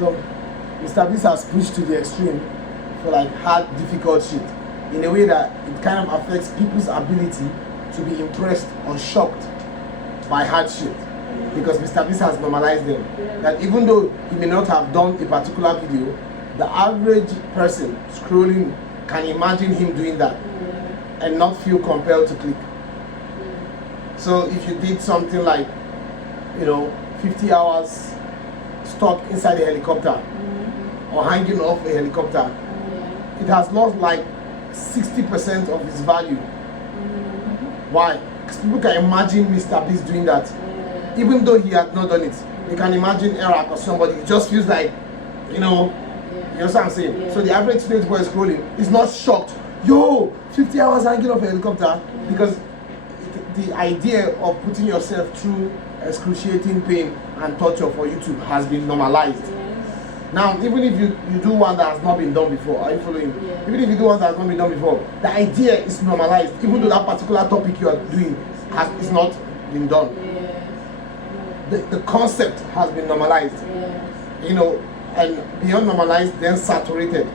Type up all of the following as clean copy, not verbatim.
So Mr. Beast has pushed to the extreme for like hard, difficult shit in a way that it kind of affects people's ability to be impressed or shocked by hard shit. Because Mr. Beast has normalized them. That even though he may not have done a particular video, the average person scrolling can imagine him doing that and not feel compelled to click. So if you did something like, 50 hours stuck inside a helicopter or hanging off a helicopter, it has lost like 60% of its value. Why? Because people can imagine Mr. Beast doing that. Even though he had not done it, they can imagine Eric or somebody. It just feels like, you know what I'm saying? Yeah. So the average teenage boy scrolling is not shocked. Yo, 50 hours hanging off a helicopter, because the idea of putting yourself through excruciating pain and torture for YouTube has been normalized. Now, even if you do one that has not been done before, are you following? Yeah. Even if you do one that has not been done before, the idea is normalized, even though that particular topic you are doing is not been done. The concept has been normalized, and beyond normalized, then saturated.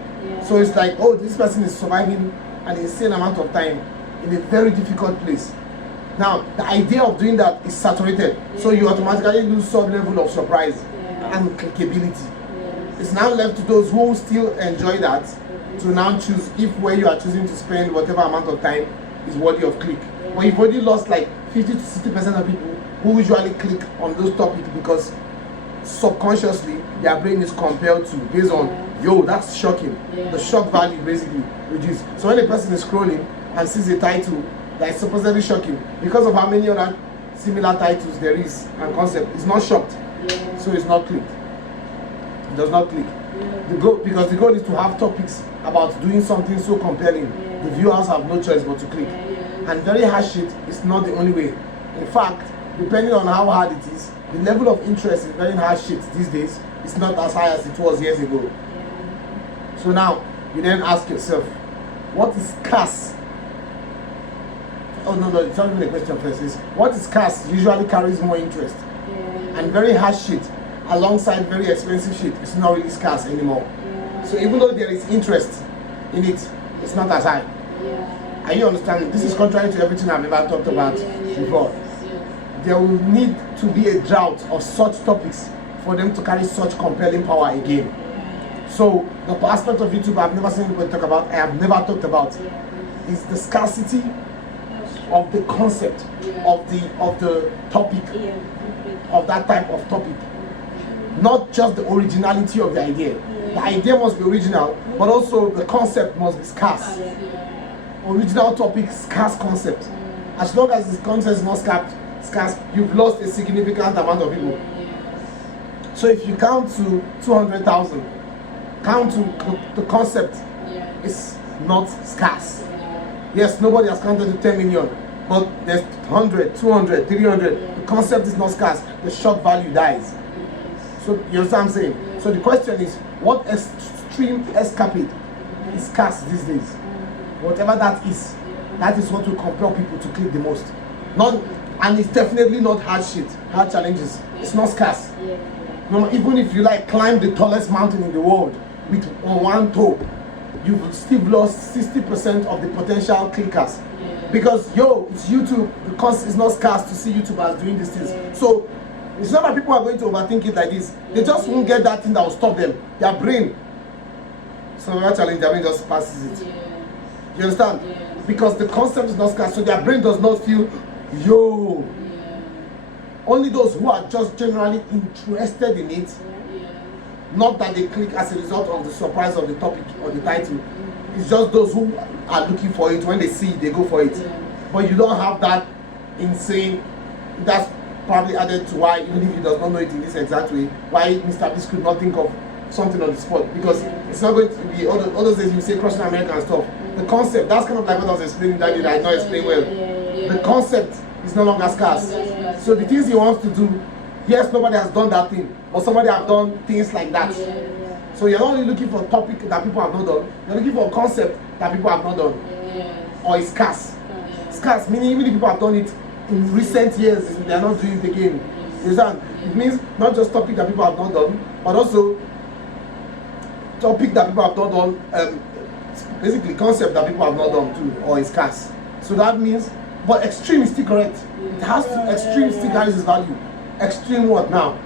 So it's like, oh, this person is surviving an insane amount of time in a very difficult place. Now, the idea of doing that is saturated, so you automatically lose some level of surprise and clickability. It's now left to those who still enjoy that to now choose if where you are choosing to spend whatever amount of time is worthy of click. But you've already lost like 50 to 60% of people who usually click on those topics because subconsciously their brain is compelled to, based on, yo, that's shocking. The shock value basically reduced. So when a person is scrolling and sees a title that is supposedly shocking, because of how many other similar titles there is and concept, it's not shocked. So it's not clicked. It does not click. Because the goal is to have topics about doing something so compelling. The viewers have no choice but to click. And very hard shit is not the only way. In fact, depending on how hard it is, the level of interest in very hard shit these days is not as high as it was years ago. So now, you then ask yourself, what is scarce? Oh no, it's not even a question first. It's what is scarce usually carries more interest. And very hard shit, alongside very expensive shit, is not really scarce anymore. So even though there is interest in it, it's not as high. Are you understanding? This is contrary to everything I've ever talked about before. There will need to be a drought of such topics for them to carry such compelling power again. So the aspect of YouTube I've never seen anybody talk about, I have never talked about, is the scarcity of the concept of the topic, of that type of topic. Not just the originality of the idea. The idea must be original, but also the concept must be scarce. Original topic, scarce concept. As long as this concept is not scarce, you've lost a significant amount of people. So if you count to 200,000, count to the concept is not scarce. Yes, nobody has counted to 10 million, but there's 100, 200, 300. The concept is not scarce. The shock value dies. So you understand what I'm saying? So the question is, what extreme escapade is scarce these days? Whatever that is what will compel people to click the most. And it's definitely not hard shit, hard challenges. It's not scarce. No, even if you like climb the tallest mountain in the world with one toe, you've still lost 60% of the potential clickers. Because it's YouTube, because it's not scarce to see YouTubers doing these things. So it's not that people are going to overthink it like this. They just won't get that thing that will stop them. Their brain. So that challenge, their brain just passes it. You understand? Because the concept is not scarce, so their brain does not feel, Only those who are just generally interested in it, not that they click as a result of the surprise of the topic or the title. It's just those who are looking for it. When they see it, they go for it. But you don't have that insane, that's probably added to why, even if he does not know it in this exact way, why Mr. Beast could not think of something on the spot. Because it's not going to be, all those days you say Crossing America and stuff. The concept, that's kind of like what I was explaining that I did not explain well. The concept is no longer scarce. So the things he wants to do, yes, nobody has done that thing, but somebody has done things like that. So you're not only looking for a topic that people have not done, you're looking for a concept that people have not done. Or it's scarce. Scarce, meaning even if people have done it in recent years, they're not doing it again. You understand? It means not just topic that people have not done, but also topic that people have not done, basically concept that people have not done too, or is scarce. So that means, but extreme is still correct. It has to, extreme still carries its value. Extreme what now?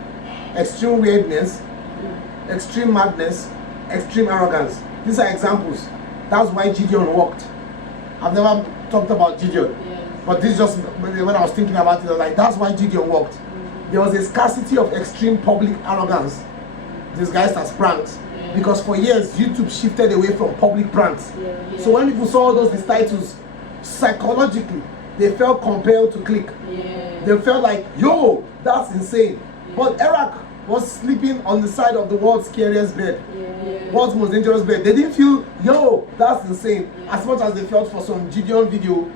Extreme weirdness, extreme madness, extreme arrogance. These are examples. That's why Gideon worked. I've never talked about Gideon, but this just, when I was thinking about it, I was like, that's why Gideon worked. There was a scarcity of extreme public arrogance disguised as pranks, because for years YouTube shifted away from public pranks. So when people saw those titles, psychologically they felt compelled to click. They felt like, yo, that's insane. But Iraq was sleeping on the side of the world's scariest bed, world's most dangerous bed. They didn't feel, yo, that's insane, as much as they felt for some Gideon video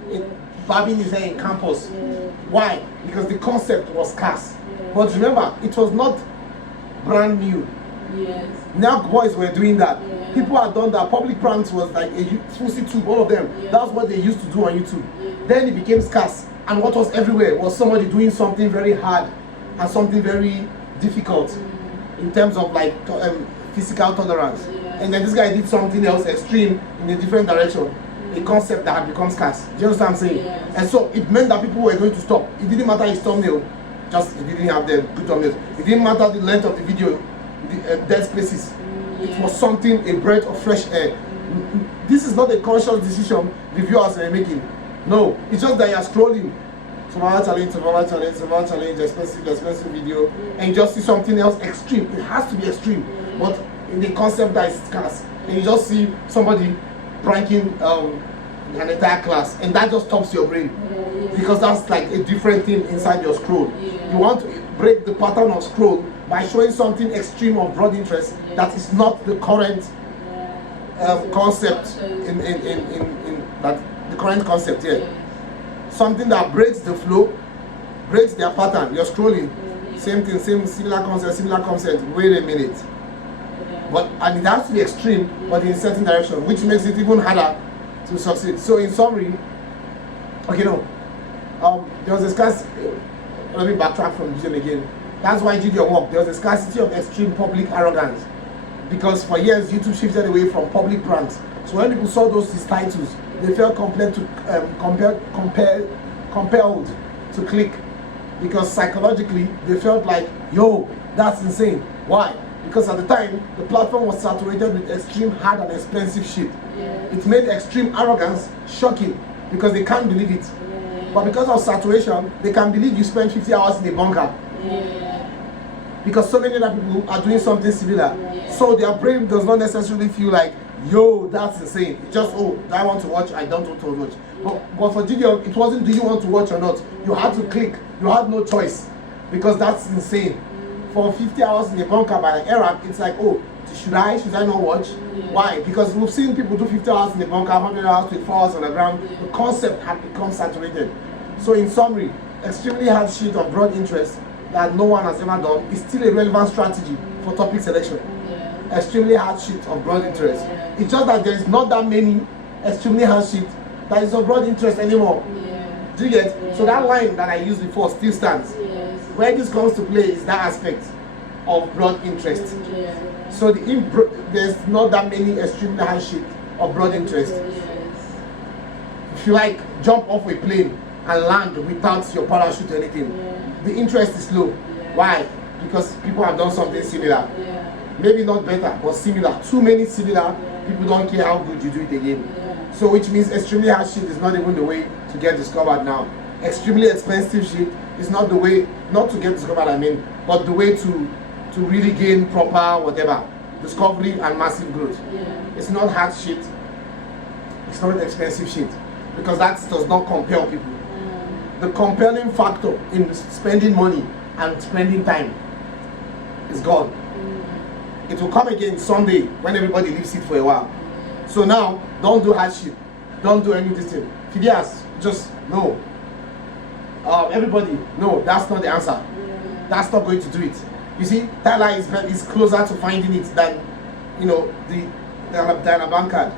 bobbing his hair in campus. Why? Because the concept was scarce. But remember, it was not brand new. Now boys were doing that. People had done that. Public pranks was like a Fusi tube, all of them. That's what they used to do on YouTube. Then it became scarce. And what was everywhere was somebody doing something very hard and something very difficult in terms of like physical tolerance. And then this guy did something else extreme in a different direction. A concept that had become scarce. Do you understand what I'm saying? And so it meant that people were going to stop. It didn't matter his thumbnail, just it didn't have the good thumbnails. It didn't matter the length of the video, the dead spaces. It was something, a breath of fresh air. This is not a conscious decision the viewers are making. No, it's just that you are scrolling. Survival challenge, expensive video, and you just see something else extreme. It has to be extreme, but in the concept that is scarce. And you just see somebody pranking an entire class, and that just stops your brain, because that's like a different thing inside your scroll. You want to break the pattern of scroll by showing something extreme of broad interest that is not the current concept in that the current concept here. Something that breaks the flow, breaks their pattern. You're scrolling, same thing, similar concept. Wait a minute, and it has to be extreme, but in a certain direction, which makes it even harder to succeed. So in summary, there was a scarcity. Let me backtrack from Gideon again. That's why Gideon worked. There was a scarcity of extreme public arrogance, because for years YouTube shifted away from public pranks. So when people saw those titles, they felt compelled to click, because psychologically they felt like, yo, that's insane. Why? Because at the time the platform was saturated with extreme hard and expensive shit. It made extreme arrogance shocking, because they can't believe it. But because of saturation, they can believe you spent 50 hours in a bunker. Because so many other people are doing something similar. So their brain does not necessarily feel like, yo, that's insane. It's just, oh, do I want to watch? I don't want to watch. But for Gideon, it wasn't do you want to watch or not. You had to click. You had no choice, because that's insane. For 50 hours in a bunker by an Arab, it's like, oh, should I not watch? Why? Because we've seen people do 50 hours in the bunker, 100 hours, 24 hours on the ground. The concept had become saturated. So in summary, extremely hard shit of broad interest that no one has ever done is still a relevant strategy for topic selection. Extremely hard shit of broad interest. It's just that there is not that many extremely hard shit that is of broad interest anymore. Do you get? So that line that I used before still stands. Where this comes to play is that aspect of broad interest. So there's not that many extremely hard shit of broad interest. If you like jump off a plane and land without your parachute or anything, the interest is low. Why? Because people have done something similar. Maybe not better, but similar. Too many similar, people don't care how good you do it again. So which means extremely hard shit is not even the way to get discovered now. Extremely expensive shit is not the way, not to get discovered but the way to really gain proper whatever, discovery and massive growth. It's not hard shit, it's not expensive shit, because that does not compel people. The compelling factor in spending money and spending time is gone. It will come again someday when everybody leaves it for a while. So now, don't do hard shit. Don't do anything. Phidias, just no. Everybody, no, that's not the answer. That's not going to do it. You see, Tyler is closer to finding it than, Diana Blanchard,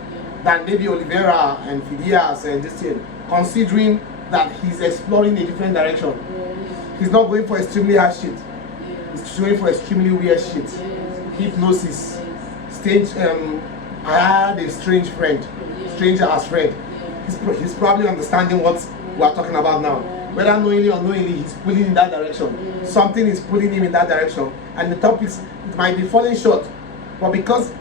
than maybe Oliveira and Phidias and this thing, considering that he's exploring a different direction. He's not going for extremely hard shit. He's going for extremely weird shit. Hypnosis, I had a strange friend, stranger as friend. He's probably understanding what we are talking about now. Whether knowingly or unknowingly, he's pulling in that direction. Something is pulling him in that direction, and the topics, it might be falling short, but because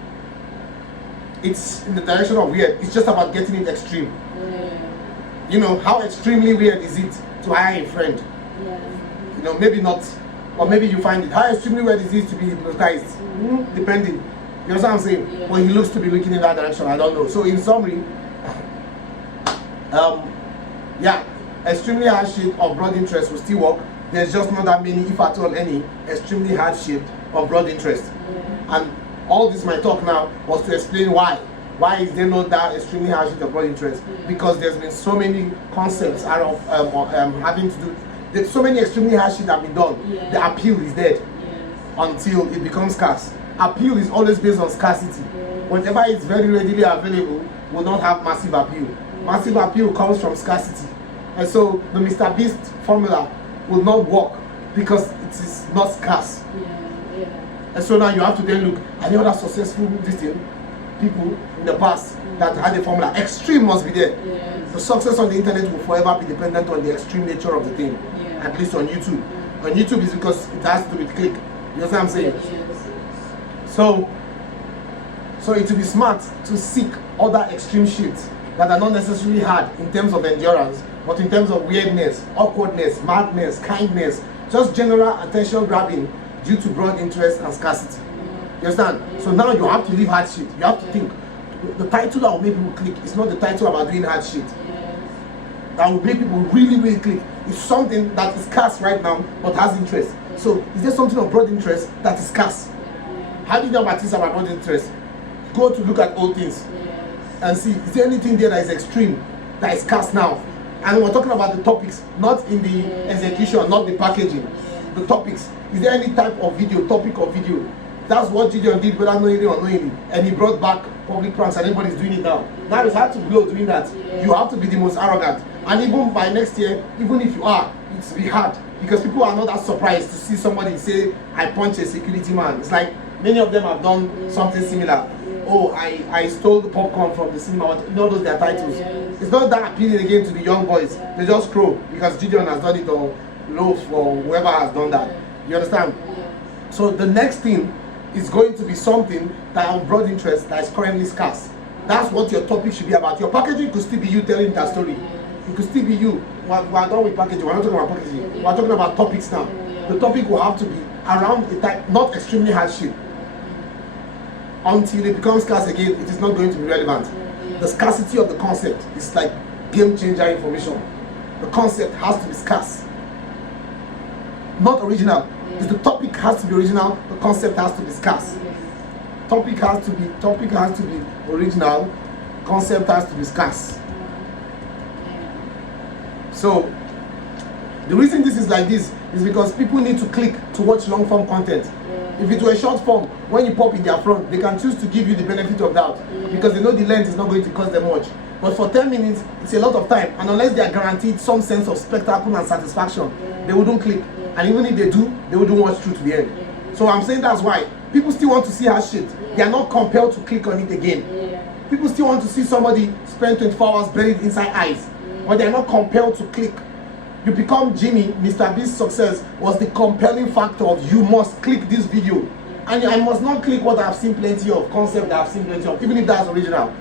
it's in the direction of weird, it's just about getting it extreme. You know, how extremely weird is it to hire a friend? You know, maybe not, or maybe you find it. How extremely weird is it to be hypnotized? Depending. You know what I'm saying? Well, he looks to be looking in that direction. I don't know. So in summary, yeah, extremely hard shade of broad interest will still work. There's just not that many, if at all any, extremely hard shade of broad interest. And all this my talk now was to explain why. Why is there not that extremely hard shade of broad interest? Because there's been so many concepts out of having to do. There's so many extremely hard shit that have been done. The appeal is dead until it becomes scarce. Appeal is always based on scarcity. Whatever is very readily available will not have massive appeal. Massive appeal comes from scarcity. And so the Mr. Beast formula will not work because it is not scarce. And so now you have to then look at the other successful people in the past that had a formula. Extreme must be there. The success on the internet will forever be dependent on the extreme nature of the thing. At least on YouTube. On YouTube is because it has to do with click. You know what I'm saying? So it will be smart to seek other extreme shits that are not necessarily hard in terms of endurance, but in terms of weirdness, awkwardness, madness, kindness, just general attention grabbing due to broad interest and scarcity. You understand? So now you have to leave hard shit. You have to think. The title that will make people click is not the title about doing hard shit. That will make people really, really click. It's something that is scarce right now, but has interest. So is there something of broad interest that is scarce? How do you know about things about broad interest? Go to look at old things and see, is there anything there that is extreme, that is scarce now? And we're talking about the topics, not in the execution, not the packaging. The topics. Is there any type of video, topic of video? That's what Gideon did, whether knowingly or unknowingly. And he brought back public pranks, and everybody's doing it now. Now it's hard to blow doing that. You have to be the most arrogant. And even by next year, even if you are, it's be hard. Because people are not that surprised to see somebody say, I punch a security man. It's like many of them have done something similar. Oh, I stole the popcorn from the cinema. You know those their titles. It's not that appealing again to the young boys. They just scroll because Gideon has done it, or Loaf, or whoever has done that. You understand? So the next thing is going to be something that has broad interest that is currently scarce. That's what your topic should be about. Your packaging could still be you telling that story. It could still be you. We're done with packaging. We're not talking about packaging. We're talking about topics now. The topic will have to be around a type, not extremely hard shit. Until it becomes scarce again, it is not going to be relevant. The scarcity of the concept is like game changer information. The concept has to be scarce. Not original. If the topic has to be original, the concept has to be scarce. Topic has to be original, concept has to be scarce. So the reason this is like this is because people need to click to watch long form content. If it were short form, when you pop in their front, they can choose to give you the benefit of doubt because they know the length is not going to cost them much. But for 10 minutes, it's a lot of time, and unless they are guaranteed some sense of spectacle and satisfaction, they wouldn't click. And even if they do, they wouldn't watch through to the end. So I'm saying that's why people still want to see her shit. They are not compelled to click on it again. People still want to see somebody spend 24 hours buried inside ice, but they are not compelled to click. You become Jimmy. Mr. Beast's success was the compelling factor of you must click this video. And I must not click what I've seen plenty of, concept that I've seen plenty of, even if that's original.